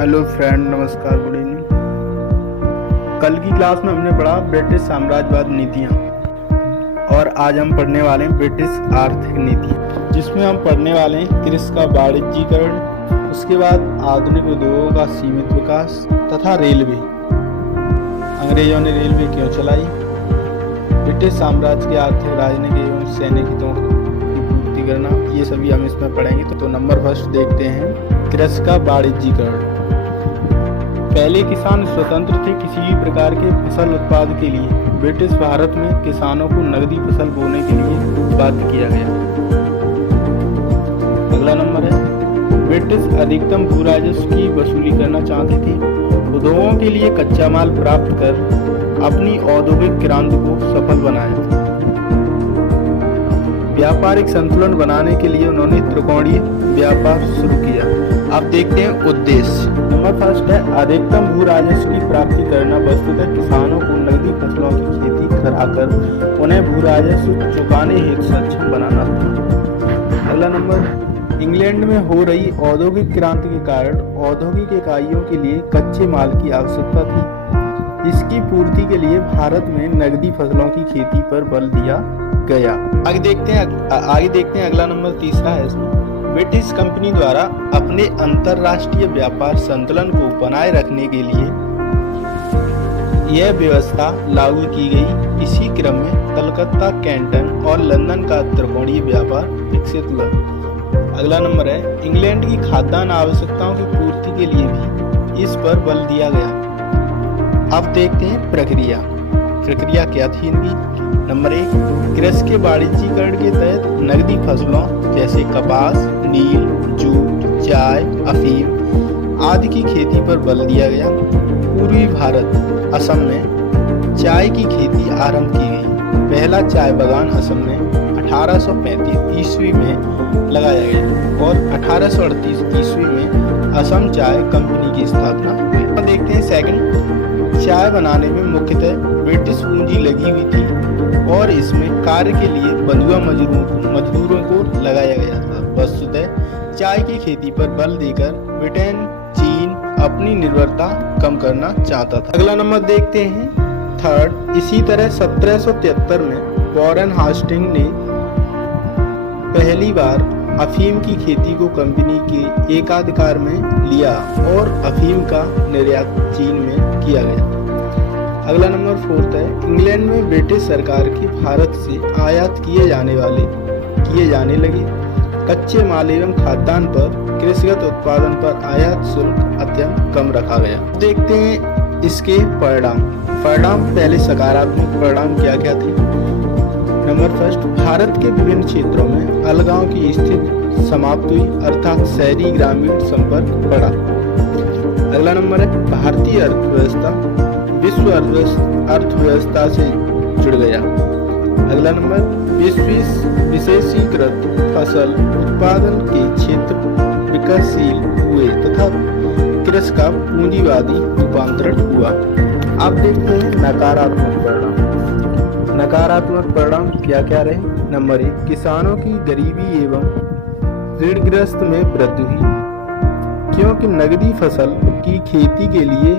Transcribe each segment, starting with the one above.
Hello friend, नमस्कार, good evening. कल की क्लास में हमने पढ़ा ब्रिटिश साम्राज्यवाद नीतियाँ और आज हम पढ़ने वाले हैं ब्रिटिश आर्थिक नीति, जिसमें हम पढ़ने वाले हैं कृषि का वाणिज्यीकरण, उसके बाद आधुनिक उद्योगों का सीमित विकास तथा रेलवे। अंग्रेजों ने रेलवे क्यों चलाई, ब्रिटिश साम्राज्य के आर्थिक, राजनीतिक एवं सैनिक हितों की पूर्ति करना, ये सभी हम इसमें पढ़ेंगे। तो नंबर फर्स्ट देखते हैं कृषि का वाणिज्यीकरण। पहले किसान स्वतंत्र थे किसी भी प्रकार के फसल उत्पादन के लिए। ब्रिटिश भारत में किसानों को नकदी फसल बोने के लिए बाध्य किया गया। अगला नंबर है ब्रिटिश अधिकतम भू राजस्व की वसूली करना चाहते थे। उद्योगों के लिए कच्चा माल प्राप्त कर अपनी औद्योगिक क्रांति को सफल बनाया। व्यापारिक संतुलन बनाने के लिए उन्होंने त्रिकोणीय व्यापार शुरू किया। अब देखते हैं उद्देश्य। नंबर फर्स्ट है अधिकतम भू राजस्व की प्राप्ति करना। वस्तुतः किसानों को नकदी फसलों की खेती कराकर उन्हें भू राजस्व चुकाने हेतु सक्षम बनाना था। अगला नंबर, इंग्लैंड में हो रही औद्योगिक क्रांति के कारण औद्योगिक इकाइयों के लिए कच्चे माल की आवश्यकता थी। इसकी पूर्ति के लिए भारत में नकदी फसलों की खेती पर बल दिया गया। आगे देखते हैं अगला नंबर तीसरा है इसमें ब्रिटिश कंपनी द्वारा अपने अंतरराष्ट्रीय व्यापार संतुलन को बनाए रखने के लिए यह व्यवस्था लागू की गई। इसी क्रम में कलकत्ता, कैंटन और लंदन का त्रिकोणीय व्यापार विकसित हुआ। अगला नंबर है इंग्लैंड की खाद्यान्न आवश्यकताओं की पूर्ति के लिए भी इस पर बल दिया गया। अब देखते हैं प्रक्रिया क्या थी इनकी। नंबर 1, कृषि के वाणिज्यीकरण के तहत नकदी फसलों जैसे कपास, नील, जूट, चाय, अफीम आदि की खेती पर बल दिया गया। पूर्वी भारत असम में चाय की खेती आरंभ की गई। पहला चाय बागान असम में 1835 ईस्वी में लगाया गया और 1838 ईस्वी में असम चाय कंपनी की स्थापना हुई। अब देखते हैं सेकंड, चाय बनाने में मुख्यतः ब्रिटिश पूंजी लगी हुई थी और इसमें कार्य के लिए बंधुआ मजदूरों को लगाया गया था। वस्तुतः चाय की खेती पर बल देकर ब्रिटेन, चीन अपनी निर्भरता कम करना चाहता था। अगला नंबर देखते हैं थर्ड, इसी तरह 1773 में वॉरेन हास्टिंग ने पहली बार अफीम की खेती को कंपनी के एकाधिकार में लिया और अफीम का निर्यात चीन में किया गया। अगला नंबर फोर्थ है इंग्लैंड में ब्रिटिश सरकार की भारत से आयात किए जाने लगे कच्चे माल एवं खाद्यान्न पर कृषिगत उत्पादन पर आयात शुल्क अत्यंत कम रखा गया। देखते हैं इसके परिणाम। पहले सकारात्मक परिणाम क्या क्या थे। नंबर फर्स्ट, भारत के विभिन्न क्षेत्रों में अलगाव की स्थिति समाप्त हुई, अर्थात शहरी ग्रामीण संपर्क बढ़ा। अगला नंबर है भारतीय अर्थव्यवस्था विश्व अर्थव्यवस्था से जुड़ गया। अगला नंबर, विशेषीकृत फसल उत्पादन के क्षेत्र विकासशील हुए तथा कृषि का पूंजीवादी रूपांतरण हुआ। अब देखते हैं नकारात्मक परिणाम। नकारात्मक परिणाम क्या क्या रहे। नंबर 1, किसानों की गरीबी एवं ऋणग्रस्त में वृद्धि हुई, क्योंकि नकदी फसल की खेती के लिए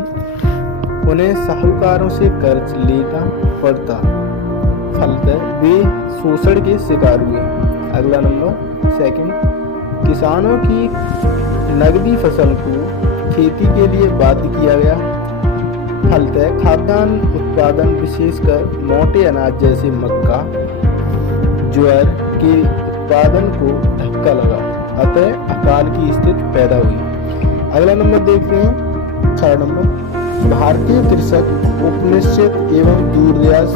उन्हें साहूकारों से कर्ज लेना पड़ता। फलतः वे शोषण के शिकार हुए। अगला नंबर सेकंड, किसानों की नकदी फसल को खेती के लिए बाध्य किया गया। फलतः खाद्यान्न उत्पादन विशेषकर मोटे अनाज जैसे मक्का, ज्वार के उत्पादन को धक्का लगा, अतः अकाल की स्थिति पैदा हुई। अगला नंबर देखते हैं थर्ड नंबर, भारतीय कृषक उपनिश्चित एवं दूरदराज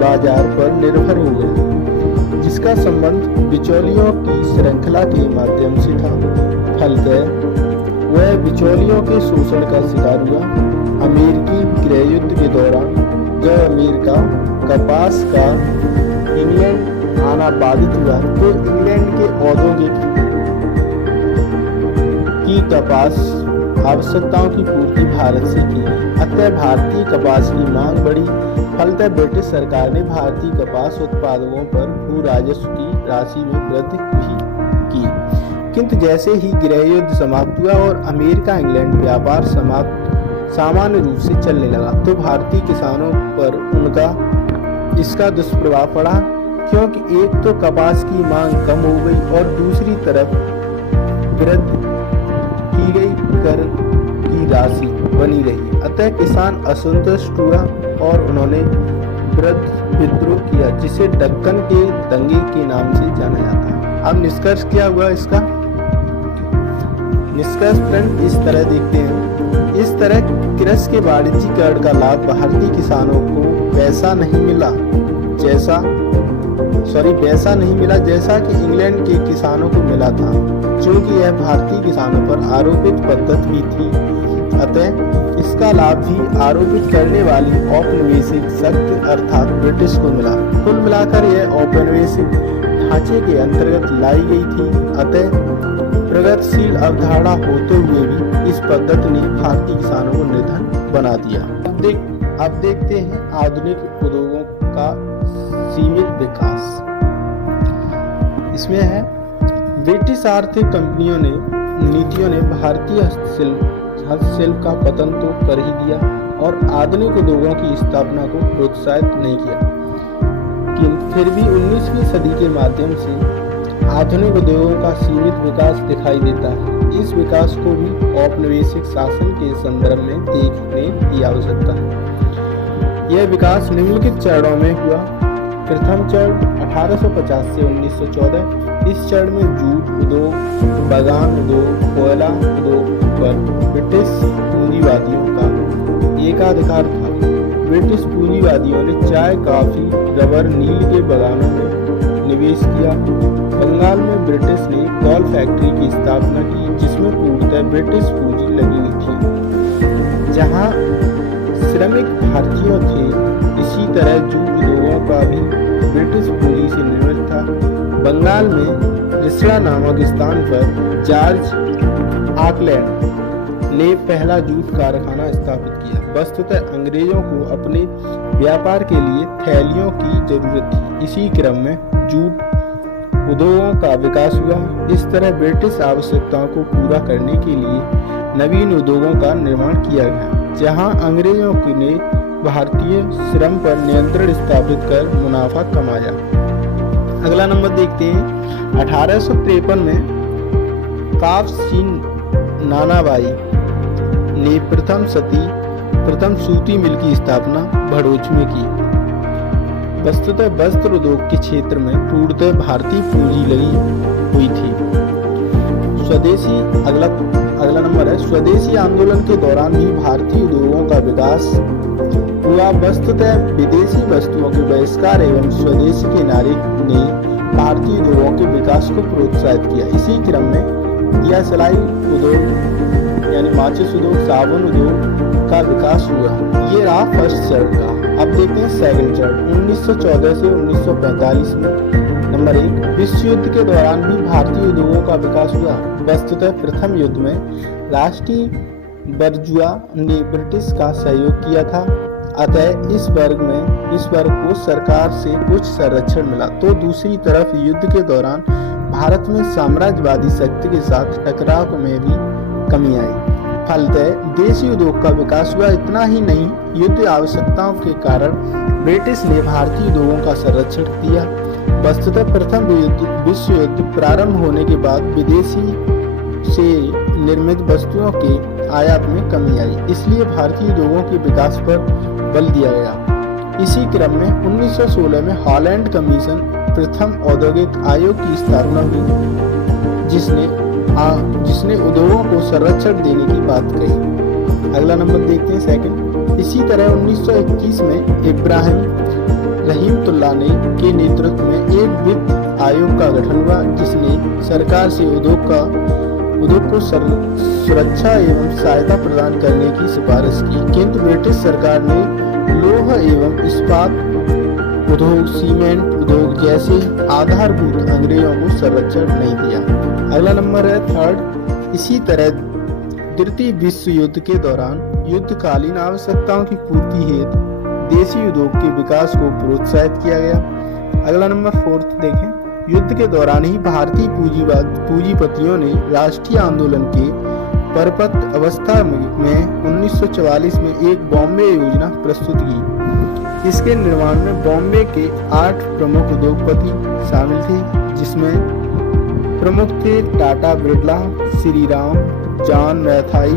बाजार पर निर्भर हो गए, जिसका संबंध बिचौलियों की श्रृंखला के माध्यम से था। फलतः वह बिचौलियों के शोषण का शिकार हुआ। अमेरिकी गृह युद्ध के दौरान जब अमेरिका कपास का इंग्लैंड आना बाधित हुआ तो इंग्लैंड के औद्योगिक की कपास आवश्यकताओं की पूर्ति भारत से की, अतः भारतीय कपास की मांग बढ़ी। फलतः ब्रिटिश सरकार ने भारतीय कपास उत्पादकों पर भू राजस्व की राशि में वृद्धि भी की। किंतु जैसे ही गृह युद्ध समाप्त हुआ और अमेरिका इंग्लैंड व्यापार सामान्य रूप से चलने लगा तो भारतीय किसानों पर इसका दुष्प्रभाव पड़ा, क्योंकि एक तो कपास की मांग कम हो गई और दूसरी तरफ वृद्धि की गई कर की राशि बनी रही। अतः किसान असंतुष्ट हुआ और उन्होंने विद्रोह किया, जिसे दक्कन के दंगे के नाम से जाना जाता है। अब निष्कर्ष क्या हुआ इसका? निष्कर्ष फ्रेंड इस तरह देखते हैं। इस तरह कृषि के वाणिज्यीकरण का लाभ भारतीय किसानों को वैसा नहीं मिला जैसा कि इंग्लैंड के किसानों को मिला था, क्योंकि यह भारतीय किसानों पर आरोपित पद्धति भी थी। अतः इसका लाभ भी आरोपित करने वाली औपनिवेशिक शक्ति अर्थात ब्रिटिश को मिला। कुल मिलाकर यह औपनिवेशिक ढांचे के अंतर्गत लाई गई थी। अतः प्रगतिशील अवधारणा होते हुए भी इस पद्धति ने भारतीय किसानों को निर्धन बना दिया। अब देखते हैं आधुनिक उद्योगों का सीमित विकास। इसमें है ब्रिटिश आर्थिक नीतियों ने भारतीय हस्तशिल्प का पतन तो कर ही दिया और आधुनिक उद्योगों की स्थापना को प्रोत्साहित नहीं किया, किंतु फिर भी 19वीं सदी के माध्यम से आधुनिक उद्योगों का सीमित विकास दिखाई देता है। इस विकास को भी औपनिवेशिक शासन के संदर्भ में देखने की आवश्यकता है। यह विकास निम्नलिखित चरणों में हुआ। प्रथम चरण 1850 से 1914। इस चरण में जूट उद्योग, बागान उद्योग, कोयला उद्योग पर ब्रिटिश पूंजीवादियों का एकाधिकार था। ब्रिटिश पूंजीवादियों ने चाय, कॉफी, रबर, नील के बागानों में निवेश किया। बंगाल में ब्रिटिश ने कॉल फैक्ट्री की स्थापना की, जिसमें पूर्णतः ब्रिटिश पूंजी लगी हुई थी, जहां श्रमिक भारतीय थे। इसी तरह जूट उद्योगों का भी ब्रिटिश पूंजी से निर्मित था। बंगाल में रिसड़ा नामक स्थान पर जॉर्ज ऑकलैंड ने पहला जूट कारखाना स्थापित किया। वस्तुतः अंग्रेजों को अपने व्यापार के लिए थैलियों की जरूरत थी। इसी क्रम में जूट उद्योगों का विकास हुआ। इस तरह ब्रिटिश आवश्यकताओं को पूरा करने के लिए नवीन उद्योगों का निर्माण किया गया, जहां अंग्रेजों ने भारतीय श्रम पर नियंत्रण स्थापित कर मुनाफा कमाया। अगला नंबर देखते हैं। 1853 में काफ सिंह नानाबाई ने प्रथम सूती मिल की स्थापना भड़ोच में की। वस्तुतः वस्त्र उद्योग के क्षेत्र में पूर्णतः भारतीय पूंजी लगी हुई थी। अगला नंबर है। स्वदेशी आंदोलन के दौरान भी भारतीय उद्योगों का विकास हुआ। वस्तुतः विदेशी वस्तुओं के बहिष्कार एवं स्वदेशी के नारे ने भारतीय उद्योगों के विकास को प्रोत्साहित किया। इसी क्रम में दिया सलाई उद्योग यानी माचिस उद्योग, साबुन उद्योग का विकास हुआ। ये रहा फर्स्ट चरण का। अब देखते हैं सेकंड चरण 1914 से 1945 में। नंबर 1, विश्व युद्ध के दौरान भी भारतीय उद्योगों का विकास हुआ। वस्तुतः प्रथम युद्ध में राष्ट्रीय बर्जुआ ने ब्रिटिश का सहयोग किया था, अतः इस वर्ग को सरकार से कुछ संरक्षण मिला। तो दूसरी तरफ युद्ध के दौरान भारत में साम्राज्यवादी शक्ति के साथ टकराव में भी कमी आई। फलतः देशी उद्योग का विकास हुआ। इतना ही नहीं, युद्ध आवश्यकताओं के कारण ब्रिटिश ने भारतीय उद्योगों का संरक्षण किया। वस्तुतः प्रथम विश्व युद्ध प्रारंभ होने के बाद विदेशी से निर्मित वस्तुओं के आयात में कमी आई, इसलिए भारतीय उद्योगों के विकास पर बल दिया गया। इसी क्रम में 1916 में हॉलैंड कमीशन प्रथम औद्योगिक आयोग की स्थापना हुई, जिसने उद्योगों को संरक्षण देने की बात कही। अगला नंबर देखते हैं सेकंड। इसी तरह 1921 में इब्राहिम रहीमतुल्लाह के नेतृत्व में एक वित्त आयोग का गठन हुआ, जिसने सरकार से उद्योग को सुरक्षा एवं सहायता प्रदान करने की सिफारिश की। किंतु ब्रिटिश सरकार ने लौह एवं इस्पात उद्योग, सीमेंट उद्योग जैसे आधारभूत अंग्रेजों को संरक्षण नहीं दिया। अगला नंबर है थर्ड। इसी तरह द्वितीय विश्व युद्ध के दौरान युद्धकालीन आवश्यकताओं की पूर्ति हेतु देशी उद्योग के विकास को प्रोत्साहित किया गया। अगला नंबर फोर्थ देखें। युद्ध के दौरान ही भारतीय पूंजीपतियों ने राष्ट्रीय आंदोलन के परिपक्व अवस्था में 1944 में एक बॉम्बे योजना प्रस्तुत की। इसके निर्माण में बॉम्बे के 8 प्रमुख उद्योगपति शामिल थे, जिसमें प्रमुख थे टाटा, बिरला, श्रीराम, जॉन मैथाई।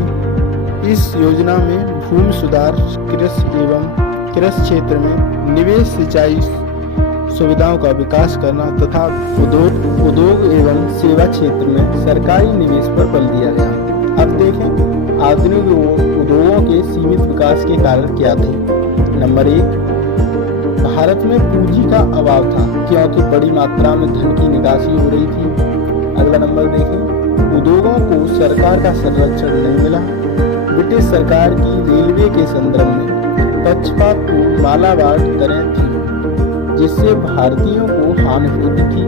इस योजना में भूमि सुधार, कृषि क्षेत्र में निवेश, सिंचाई सुविधाओं का विकास करना तथा उद्योग एवं सेवा क्षेत्र में सरकारी निवेश पर बल दिया गया। अब देखें आधुनिक उद्योगों के सीमित विकास के कारण क्या थे। नंबर 1, भारत में पूंजी का अभाव था क्योंकि बड़ी मात्रा में धन की निकासी हो रही थी। अगला नंबर देखें, उद्योगों को सरकार का संरक्षण नहीं मिला। ब्रिटिश सरकार की रेलवे के संदर्भ में पक्षपात को मालाबार दरें थी, जिससे भारतीयों को हानि होती थी।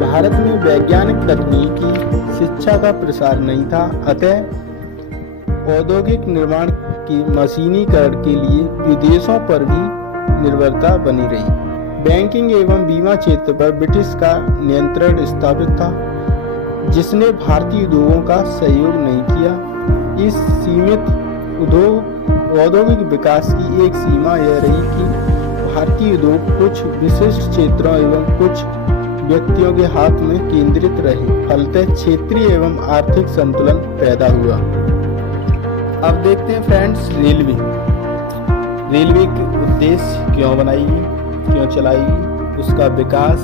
भारत में वैज्ञानिक तकनीकी शिक्षा का प्रसार नहीं था, अतः औद्योगिक निर्माण के मशीनीकरण के लिए विदेशों पर भी निर्भरता बनी रही। बैंकिंग एवं बीमा क्षेत्र पर ब्रिटिश का नियंत्रण स्थापित था, जिसने भारतीय उद्योगों का सहयोग नहीं किया। इस सीमित औद्योगिक विकास की एक सीमा यह रही कि भारतीय उद्योग कुछ विशिष्ट क्षेत्रों एवं कुछ व्यक्तियों के हाथ में केंद्रित रहे, फलतः क्षेत्रीय एवं आर्थिक संतुलन पैदा हुआ। अब देखते हैं फ्रेंड्स रेलवे के उद्देश्य क्यों बनाई गई, क्यों चलाई गई, उसका विकास,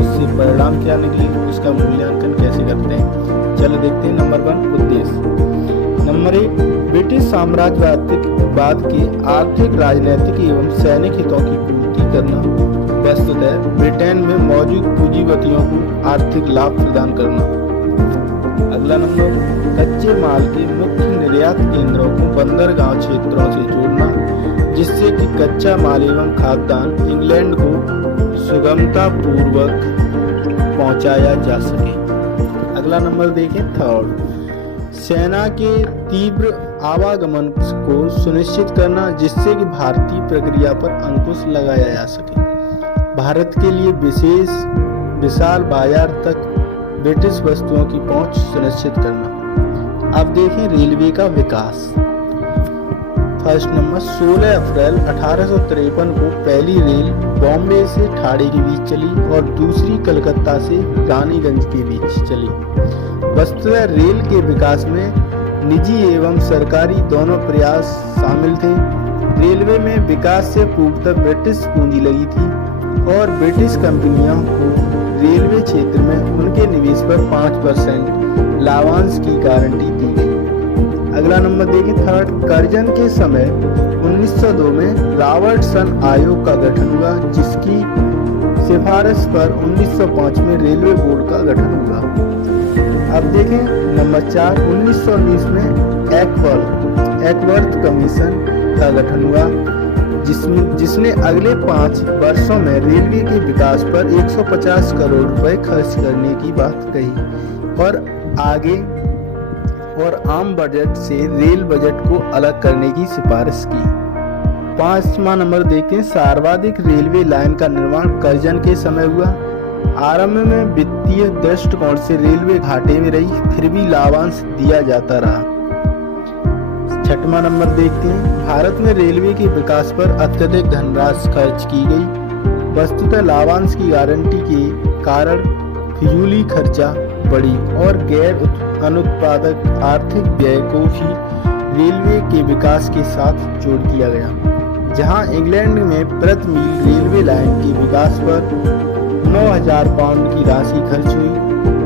उससे परिणाम क्या निकले, उसका मूल्यांकन कैसे करते हैं। चलो देखते हैं। नंबर 1, उद्देश्य। नंबर 1, ब्रिटिश साम्राज्यवाद के आर्थिक, राजनीतिक एवं सैनिक हितों की पूर्ति करना। वस्तुतः ब्रिटेन में मौजूद पूंजीपतियों को आर्थिक लाभ प्रदान करना। अगला नंबर, कच्चे माल के मुख्य निर्यात केंद्रों को बंदरगाह क्षेत्रों से जोड़ना, जिससे कि कच्चा माल एवं खाद्यान्न इंग्लैंड को सुगमता पूर्वक पहुंचाया जा सके। अगला नंबर देखें, थर्ड, सेना के तीव्र आवागमन को सुनिश्चित करना, जिससे कि भारतीय प्रक्रिया पर अंकुश लगाया जा सके। भारत के लिए विशाल बाजार तक ब्रिटिश वस्तुओं की पहुंच सुनिश्चित करना। अब देखें रेलवे का विकास। फर्स्ट नंबर, 16 अप्रैल 1853 को पहली रेल बॉम्बे से ठाणे के बीच चली और दूसरी कलकत्ता से रानीगंज के बीच चली। वस्तुतः रेल के विकास में निजी एवं सरकारी दोनों प्रयास शामिल थे। रेलवे में विकास से पूर्वतः ब्रिटिश पूंजी लगी थी और ब्रिटिश कंपनियों को रेलवे क्षेत्र में उनके निवेश पर 5% लाभांश की गारंटी दी गई। अगला नंबर देखिए, थर्ड, कर्जन के समय 1902 में रॉबर्टसन आयोग का गठन हुआ, जिसकी सिफारिश पर 1905 में रेलवे बोर्ड का गठन हुआ। अब देखें नंबर 4, 1919 में एकवर्थ कमीशन का गठन हुआ, जिसने अगले 5 वर्षों में रेलवे के विकास पर 150 करोड़ रुपए खर्च करने की बात कही और आम बजट से रेल बजट को अलग करने की सिफारिश की। 5वां नंबर देखते हैं, सर्वाधिक रेलवे लाइन का निर्माण कर्जन के समय हुआ। आरंभ में वित्तीय दृष्टिकोण से रेलवे घाटे में रही, फिर भी लाभांश दिया जाता रहा। 6वां नंबर देखते हैं, भारत में रेलवे के विकास पर अत्यधिक धनराशि खर्च की गई। वस्तुतः लाभांश की गारंटी के कारण फिजूली खर्चा बढ़ी और गैर अनुत्पादक आर्थिक व्यय को भी रेलवे के विकास के साथ जोड़ दिया गया। जहां इंग्लैंड में प्रति मील रेलवे लाइन के विकास पर 9,000 पाउंड की राशि खर्च हुई,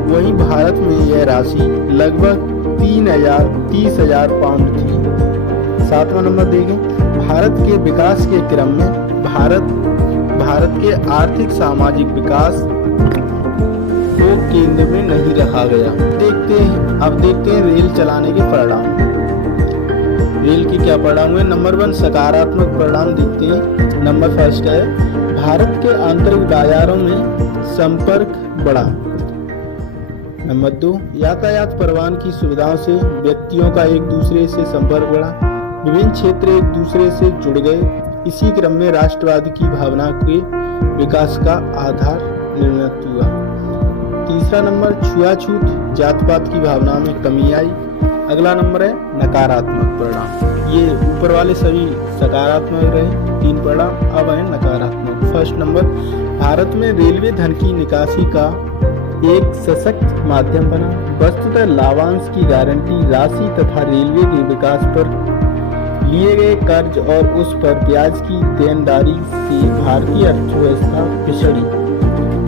वहीं भारत में यह राशि लगभग 30,000 पाउंड थी। 7वां नंबर देखें, भारत के विकास के क्रम में भारत के आर्थिक सामाजिक विकास को केंद्र में नहीं रखा गया। अब देखते हैं रेल चलाने के परिणाम। रेल के क्या परिणाम हुए। नंबर 1, सकारात्मक परिणाम देखते हैं। नंबर फर्स्ट है, भारत के आंतरिक बाजारों में संपर्क बढ़ा। नंबर 2, यातायात परिवहन की सुविधाओं से व्यक्तियों का एक दूसरे से संपर्क बढ़ा, विभिन्न क्षेत्र एक दूसरे से जुड़ गए। इसी क्रम में राष्ट्रवाद की भावना के विकास का आधार निर्मित हुआ। तीसरा नंबर छुआछूत जात पात की भावना में कमी आई। अगला नंबर है नकारात्मक परिणाम। ये ऊपर वाले सभी सकारात्मक रहे 3 परिणाम, अब है नकारात्मक। फर्स्ट नंबर, भारत में रेलवे धन की निकासी का एक सशक्त माध्यम बना। वस्तुतः लाभांश की गारंटी राशि तथा रेलवे के विकास पर लिए गए कर्ज और उस पर ब्याज की देनदारी से भारतीय अर्थव्यवस्था पिछड़ी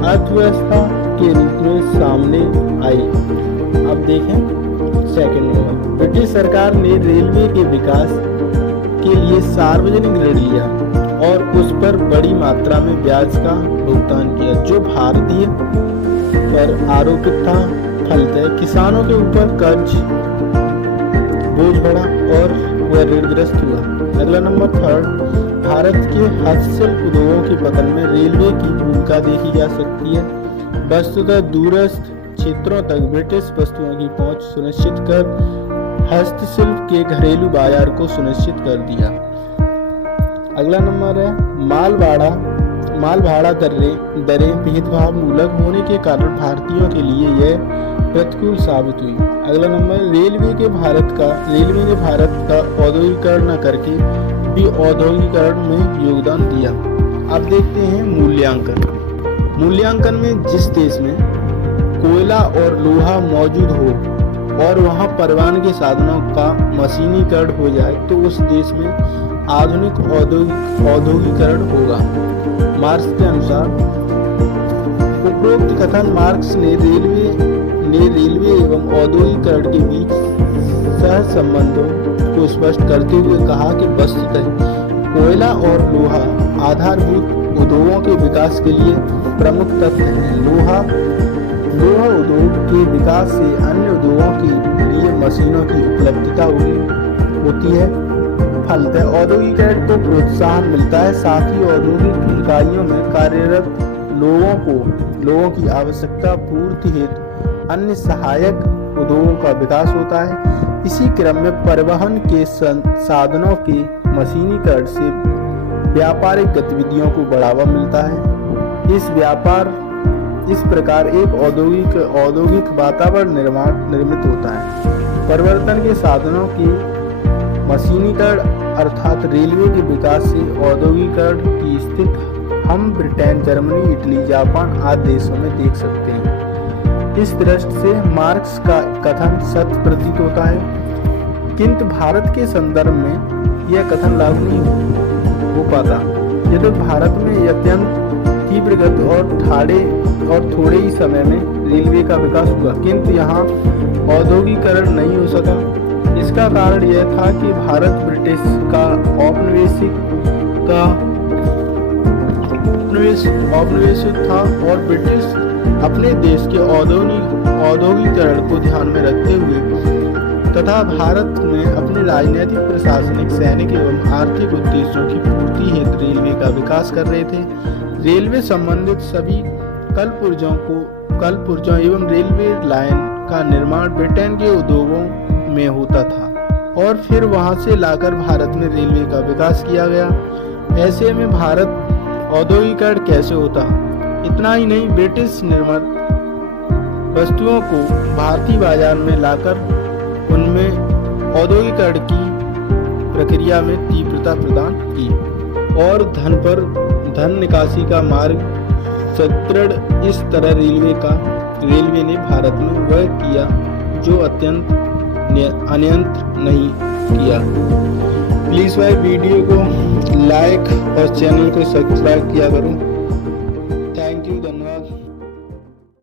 अर्थव्यवस्था के रूप में सामने आई। अब देखें सेकंड नंबर, ब्रिटिश सरकार ने रेलवे के विकास के लिए सार्वजनिक ऋण लिया और उस पर बड़ी मात्रा में ब्याज का भुगतान किया, जो भारतीय पर आरोपित था। फलतः किसानों के ऊपर कर्ज बोझ बढ़ा और वह ऋणग्रस्त हुआ। अगला नंबर थर्ड, भारत के हस्तशिल्प उद्योगों के पतन में रेलवे की भूमिका देखी जा सकती है। वस्तुतः दूरस्थ क्षेत्रों तक ब्रिटिश वस्तुओं की पहुंच सुनिश्चित कर हस्तशिल्प के घरेलू बाजार को सुनिश्चित कर दिया। अगला नंबर है माल भाड़ा दरें भेदभाव मूलक होने के कारण भारतीयों के लिए यह प्रतिकूल साबित हुई। अगला नंबर, रेलवे ने भारत का औद्योगिकरण न करके भी औद्योगिकरण में योगदान दिया। अब देखते हैं मूल्यांकन में जिस देश में कोयला और लोहा मौजूद हो और वहां परिवहन के साधनों का मशीनीकरण हो जाए तो उस देश में आधुनिक औद्योगिकरण होगा। मार्क्स के अनुसार उपरोक्त कथन मार्क्स ने रेलवे एवं औद्योगिकरण के बीच सह संबंधों को स्पष्ट करते हुए कहा कि वस्तुतः कोयला और लोहा आधारभूत उद्योगों के विकास के लिए प्रमुख तत्व हैं। लोहा उद्योग के विकास से अन्य उद्योगों के लिए मशीनों की उपलब्धता होती है। फलतः औद्योगिकरण को प्रोत्साहन मिलता है, साथ ही औद्योगिक इकाइयों में कार्यरत लोगों की आवश्यकता पूर्ति हेतु अन्य सहायक उद्योगों का विकास होता है। इसी क्रम में परिवहन के साधनों के मशीनीकरण से व्यापारिक गतिविधियों को बढ़ावा मिलता है। इस प्रकार एक औद्योगिक वातावरण निर्मित होता है। परिवर्तन के साधनों के मशीनीकरण अर्थात रेलवे के विकास से औद्योगिकरण की स्थिति हम ब्रिटेन, जर्मनी, इटली, जापान आदि देशों में देख सकते हैं। इस दृष्टि से मार्क्स का कथन सत्य प्रतीत होता है, किंतु भारत के संदर्भ में यह कथन लागू नहीं हो पाता। यदि भारत में अत्यंत तीव्र गति और थोड़े ही समय में रेलवे का विकास हुआ, किंतु यहाँ औद्योगिकरण नहीं हो सका। इसका कारण यह था कि भारत ब्रिटिश का औपनिवेशिक था और ब्रिटिश अपने देश के औद्योगिकरण को ध्यान में रखते हुए तथा भारत में अपने राजनीतिक, प्रशासनिक, सैनिक एवं आर्थिक उद्देश्यों की पूर्ति हेतु रेलवे का विकास कर रहे थे। रेलवे संबंधित सभी कलपुर्जों एवं रेलवे लाइन का निर्माण ब्रिटेन के उद्योगों में होता था और फिर वहां से लाकर भारत में रेलवे का विकास किया गया। ऐसे में भारत औद्योगिकरण कैसे होता? इतना ही नहीं, ब्रिटिश निर्मित वस्तुओं को भारतीय बाजार में लाकर उनमें औद्योगिकरण की प्रक्रिया में तीव्रता प्रदान की और धन निकासी का मार्ग सुदृढ़। इस तरह रेलवे ने भारत में वह किया जो अत्यंत अन्यंत्र नहीं किया। प्लीज़ भाई वीडियो को लाइक और चैनल को सब्सक्राइब किया करो।